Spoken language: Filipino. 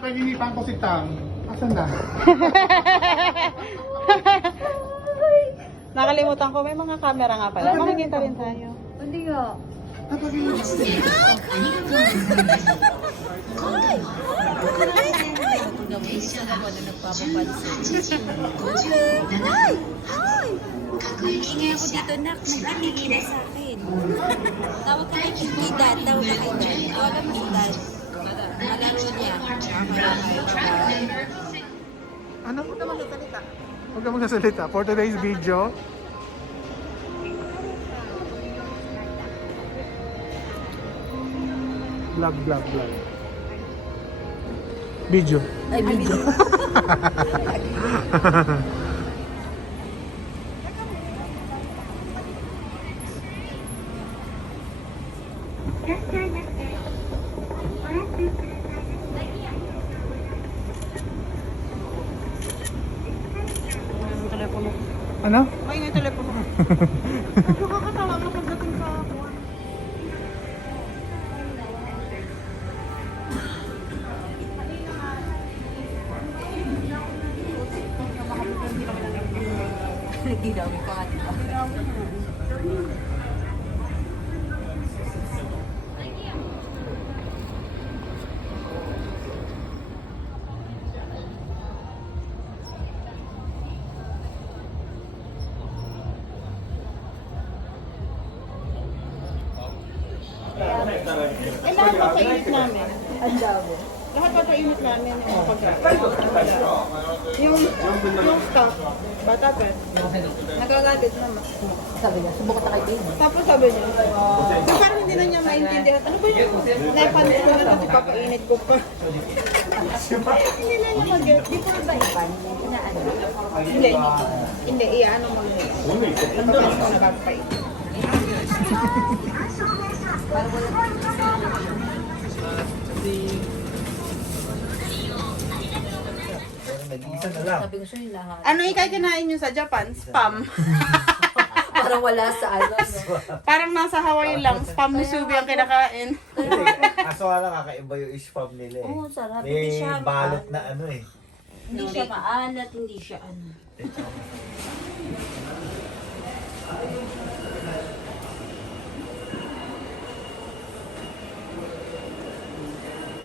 pinapaginipan ko si Tang. Asan na? Nakalimutan ko, may mga camera nga pala. Makikita rin tayo. Hindi nga. Ingay ako dito, nak. Nag-ibigay na sa akin. Tawag ka kay Dad. Tawag ka kay Dad. Tawagan mo si Dad. Malaro niya. Ano mo naman magsalita? Huwag ka magsasalita. For today's video, vlog. Video. Ay, video. Yung telepono ko. Ano? Ay, yung telepono ko. Nakakatawa mo pagdating sa ako. Nagdinawi pa nga dito. Ay, lahat pa painit namin. Ang dami. Lahat pa painit namin yung pagkain. Yung stock, bata pa. Nagagalit naman. Sabi niya, subukan na kay Baby. Tapos sabi niya, so parang hindi na niya maintindihan. Ano ba yung napanis ko na tapos ipapainit ko pa. Hindi na niya mag-get. Di po ba ipan? Na ano? Hindi, ano mo nila. Napapanis ko na papainit. Parang wala. Nag-iisa na lang. Sabi ko sa'yo lahat. Ano ikay kinain nyo sa Japan? Spam. Parang wala sa ano. No? Parang nasa Hawaii lang. Spam musubi ang kinakain. Kaso nga lang kakaiba yung spam nila eh. Oo, sarap. Hindi May siya balot na ano eh. Hindi siya maalat, hindi siya ano.